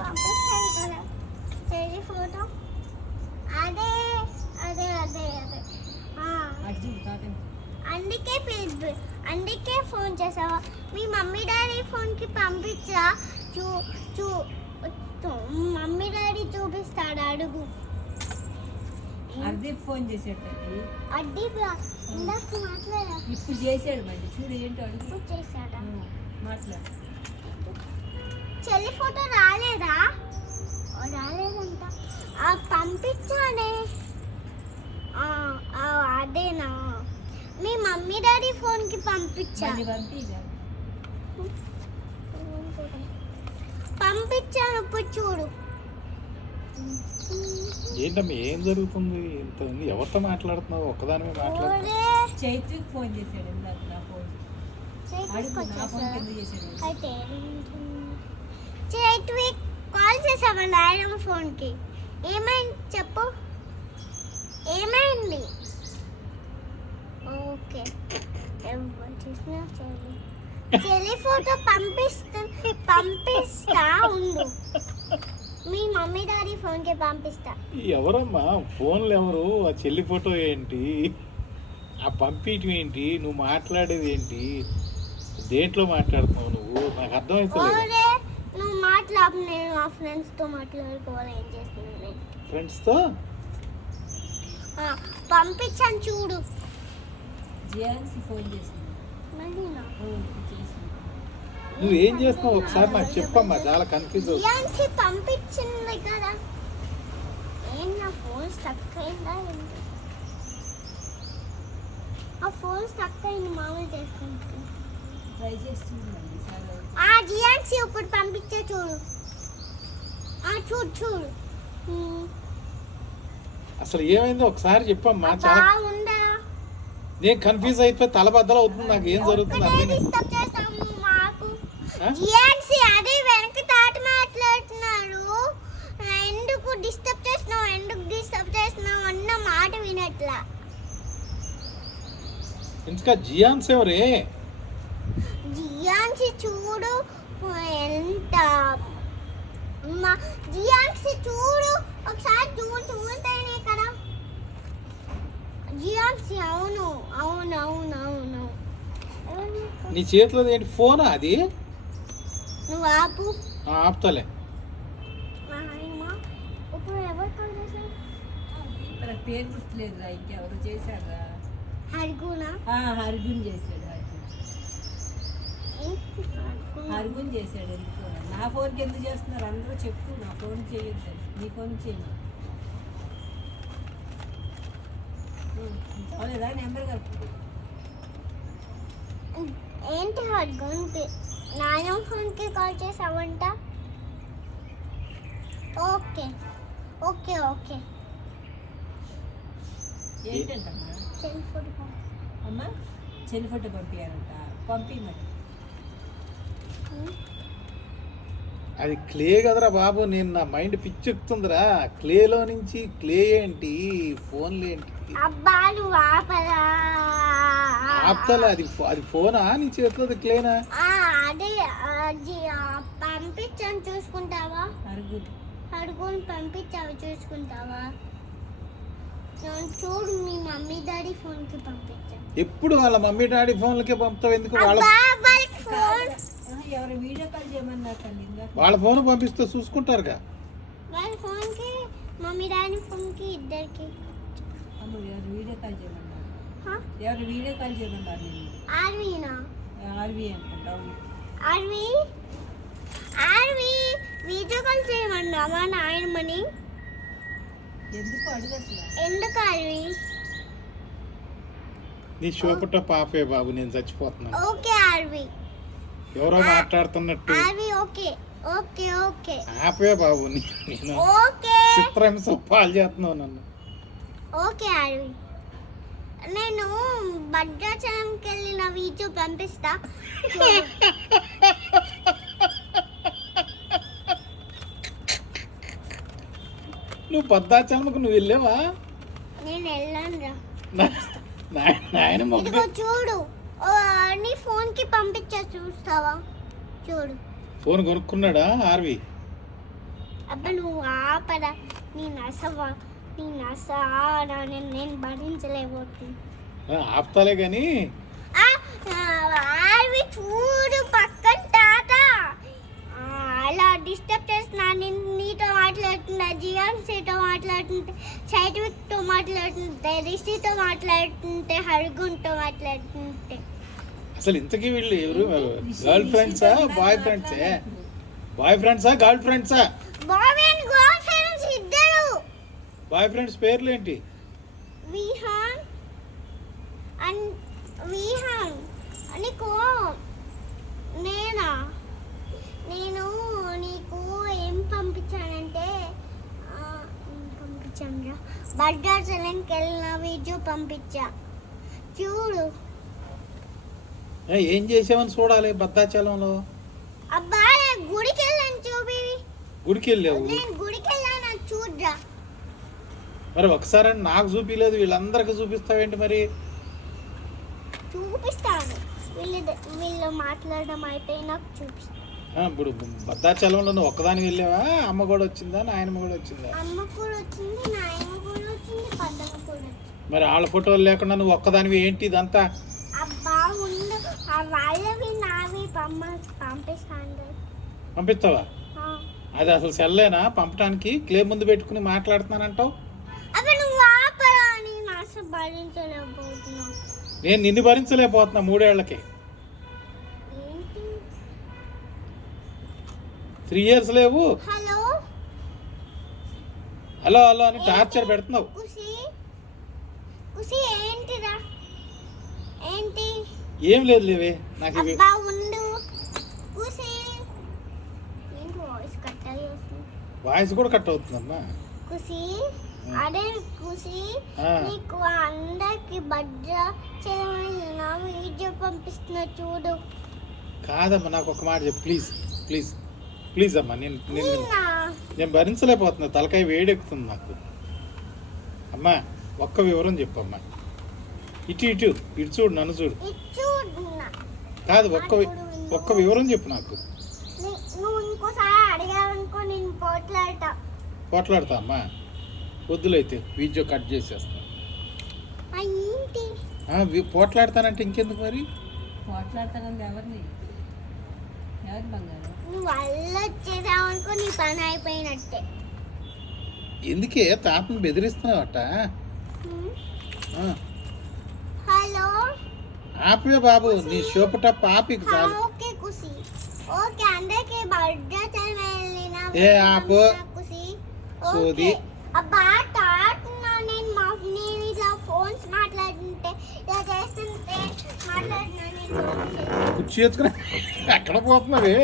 పంపించాను కదా చెల్లి ఫోటో. అదే అదే అదే అదే అందుకే ఫోన్ చేసావా? మీ మమ్మీ డాడీ ఫోన్కి పంపించా. చూ చూ మమ్మీ డాడీ చూపిస్తాడు, అడుగు. అర్దీప్ ఫోన్ చేసాడు. అర్దీప్ ఇందాక మాట్లాడా, ఇప్పుడు చేసాడు. మళ్ళీ చూడు ఏంటో అడుగు. చేశాడా? మాట్లాడు. చెల్లి ఫోటో రాలేదా? రాలేదంట. పంపించానే. అదేనా? మీ మమ్మీ డాడీ ఫోన్కి పంపించాను. పంపించాను, ఇప్పుడు చూడు. ఏంటమ్మా ఏం జరుగుతుంది? ఇంత ఉంది, ఎవరితో మాట్లాడుతున్నావు? ఒక్కదానిమే మాట్లాడుతున్నావు. చైత్రికి ఫోన్ చేశాడు ఇందాక నా ఫోన్. అయితే చైత్విక్ కాల్ చేసావా నాయనమ్మ ఫోన్కి? ఏమైంది చెప్పు, ఏమైంది? ఓకే, చెల్లి ఫోటో పంపిస్తా ఉండు. మీ మమ్మీ డాడీ ఫోన్కి పంపిస్తా. ఎవరమ్మా ఫోన్లు ఎవరు? ఆ చెల్లి ఫోటో ఏంటి? ఆ పంపించడం ఏంటి? నువ్వు మాట్లాడేది ఏంటి? దేంట్లో మాట్లాడుతున్నావు నువ్వు? నాకు అర్థమవుతుంది. నువ్వు మాట్లాడు, నేను మా ఫ్రెండ్స్తో మాట్లాడుకోవాలి. ఏం చేస్తున్నాను? ఫ్రెండ్స్తో పంపించాను, చూడు. ఫోన్ చేసింది. నువ్వేం చేస్తున్నావు ఒకసారి నాకు చెప్పమ్మా, చాలా కన్ఫ్యూజ్ అవుతుంది. పంపించింది కదా, ఏం నా ఫోన్ స్టక్ అయిందా? ఆ ఫోన్ స్టక్ అయింది, మామూలు చేసుకుంటుంది. ట్రై చేస్తుంది. జియాన్సీ ఇప్పుడు పంపించే చూడు. చూడు చూడు. అసలు ఏమైందో ఒకసారి చెప్పమ్మా. చాలా ఉందా? నేను కన్ఫ్యూజ్ అయిపోయి తలబద్దలు అవుతుంది. నాకు ఏం జరుగుతుంది జియాన్సీ అదే వెనక తాటి మాట్లాడుతున్నాడు. ఎందుకు డిస్టర్బ్ చేస్తున్నావు అన్న మాట వినట్లా. ఇంకా జియాన్స్ ఎవరే? జియాన్సీ చూడు ఎంత. జియాన్సీ చూడు ఒకసారి, చూస్తేనే కదా. జియాన్సీ అవును అవును అవును అవును. నీ చేతిలో ఏంటి? ఫోనా అది? నువ్వు ఆపు. ఆపుతలే. ఇప్పుడు ఎవరు కాల్ చేశారు? పేరు గుర్తులేదురా. ఇంకెవరు చేశారా? హర్గునా? హర్గున్ చేశాడు. హర్గున్ చేశాడు. ఎందుకు నా ఫోన్కి ఎందుకు చేస్తున్నారు అందరూ? చెప్పు. నా ఫోన్ చేయొద్దు, నీ ఫోన్ చేయండి. అవలేదా నెంబర్ కలుపు. ఏంటి హర్గున్? నాయన ఫోన్కి కాల్ చేసావంట? Okay okay okay. ఏంటంటమ్మా? చెల్లి ఫోటో అమ్మా, చెల్లి ఫోటో పంపించాలంట. పంపించమని. అది క్లే కదరా బాబు. నేను నా మైండ్ పిచ్చెక్కుతుందిరా. క్లేలో నుంచి క్లే ఏంటి? ఫోన్లు ఏంటి? అబ్బా నువ్వు ఆపరా. ఆపుతలే. అది ఫోనా? నీ చేతిలో క్లేనా? అదే పంపించాను, చూసుకుంటావా? అడుగుని పంపించావు, చూసుకుంటావా? చూడు, మీ మమ్మీ డాడీ ఫోన్కి పంపించాను. ఎప్పుడు వాళ్ళ మమ్మీ డాడీ ఫోన్లకే పంపుతావు? ఎందుకు? ఎవరు వీడియో కాల్ చేయమన్నారు? వాళ్ళ ఫోన్ పంపిస్తే చూసుకుంటారుగా. వాళ్ళ ఫోన్కి మమ్మీ డాడీ ఫోన్కి ఇద్దరికి. ఎవరు వీడియో కాల్ చేయమన్నారు? ఎవరు వీడియో కాల్ చేయమన్నారు? ఆర్వీనా? ఆర్వీ అనుకుంటావు. ఆర్వీ వీడియో కాల్ చేయమన్నావా నాయనమని? ఎందుకు అడుగు అసలు. ఎందుకు ఆర్వీ? నీ షోపుట పాపే బాబు, నేను చచ్చిపోతున్నాను. ఓకే ఆర్వీ. ఎవరో మాట్లాడుతున్నట్టు. Aarvi okay okay okay. ఆపే బాబు, నేను ఓకే. చిత్రహింస పాలు చేస్తున్నావు నన్ను. ఓకే ఆర్వీ, నేను భద్రాచలంకి వెళ్ళిన వీడియో పంపిస్తా. నువ్వు భద్రాచలంకు నువ్వు వెళ్ళావా? నేను వెళ్ళాను రా. నాయన చూడు, నీ ఫోన్కి పంపించా, చూస్తావా? చూడు. ఫోన్ కొనుక్కున్నాడా ఆర్వి? అబ్బా నువ్వు ఆపరా నీ నసవా నీ నస నేను భరించలేకపోతుంది ఆపుతాలే కానీ అవి చూడు పక్కన తాత అలా డిస్టర్బ్ చేస్తున్నా నేను నీతో మాట్లాడుతున్నా జియాన్సీతో మాట్లాడుతుంటే సైట్విక్తో మాట్లాడుతుంటే రిషితో మాట్లాడుతుంటే హర్గున్తో మాట్లాడుతుంటే అసలు ఇంతకీ వీళ్ళు ఎవరు గర్ల్ ఫ్రెండ్సా బాయ్ ఫ్రెండ్సే బాయ్ ఫ్రెండ్సా గర్ల్ ఫ్రెండ్సా బాయ్ అండ్ గర్ల్ ఫ్రెండ్స్ ఇద్దరు బాయ్ ఫ్రెండ్స్ పేర్లు ఏంటి విహాన్ అండ్ విహాన్ నీకు నేను నీకు ఏం పంపించానంటే పంపించాను భద్రాచలంకి వెళ్ళిన వీడియో పంపించా చూడు ఏం చేసావని చూడాలి భద్రాచలంలో అబ్బా నేను గుడికి వెళ్ళాను చూపి గుడికి వెళ్ళావు నేను గుడికి వెళ్ళాను చూడ్రా మరి ఒకసారి నాకు చూపించలేదు వీళ్ళందరికీ చూపిస్తావేంటి మరి చూపిస్తాను వీళ్ళు మాట్లాడడం అయిపోయి నాకు చూపిస్తాను ఇప్పుడు భద్రాచలంలో నువ్వు ఒక్కదాని వెళ్ళావా అమ్మ కూడా వచ్చిందా నాయనమ్మ కూడా వచ్చిందా అమ్మ కూడా వచ్చింది నాయన కూడా వచ్చింది పద్దమ్మ కూడా వచ్చింది మరి వాళ్ళ ఫోటోలు లేకుండా నువ్వు ఒక్కదానివి ఏంటి ఇదంతా అబ్బా ఉండు వాళ్ళవి నావి పంపిస్తాను పంపిస్తావా అది అసలు సెల్లేనా పంపడానికి క్లే ముందు పెట్టుకుని మాట్లాడుతున్నానంటావు అవి నువ్వు ఆపరా అని అసలు భరించలేకపోతున్నావు నేను నిన్ను భరించలేకపోతున్నా 3 ఏళ్లకి ఏంటి 3 years లేవు హలో హలో హలో అని టార్చర్ పెడుతున్నావు కుసి ఏంటిరా ఏంటి ఏం లేదు లేవే నాకు ఇవి అబ్బా ఉండు కుసి ఏంటి వాయిస్ కట్ అయ్యేస్తుంది వాయిస్ కూడా కట్ అవుతుందమ్మా కుసి అదే కుసి ఆ. నీకు అందరికి భద్రాచలం వీడియో పంపిస్తున్నా చూడు కాదమ్మా నాకు ఒక మాట చెప్పు ప్లీజ్ ప్లీజ్ ప్లీజ్ అమ్మా నీనా? నేను భరించలేకపోతున్నా తలకాయ వేడెక్కుతుంది నాకు అమ్మా ఒక్క వివరం చెప్పమ్మా ఇటు ఇటు ఇటు చూడు నన్ను చూడు ఇది చూడున్నా. కాదు ఒక్క వివరం చెప్పు నాకు నువ్వు ఇంకోసారి అడిగావనుకో నేను పోట్లాడతా అమ్మా వద్దులైతే వీడియో కట్ చేసేస్తా ఏంటి పోట్లాడతానంటే ఇంకెందుకు మరి పోట్లాడతానంది ఎవరిని బంగారం నువ్వు వల్ల వచ్చేసావనుకో నీ పని అయిపోయినట్టే ఎందుకే తాతను బెదిరిస్తున్నావట హలో ఆపే బాబు నీ షోపటప్ ఆపి చాలు ఓకే కుసి ఓకే అందరికి భద్రాచలం వెళ్ళిన ఏ ఆపు. కుసి సోది. అబ్బా తాటున్నా నేను ఇలా ఫోన్స్ మాట్లాడుతుంటే ఇలా చేస్తుంటే మాట్లాడుతున్నా నేను కుర్చీ ఎత్తుకుని ఎక్కడ పోతున్నావే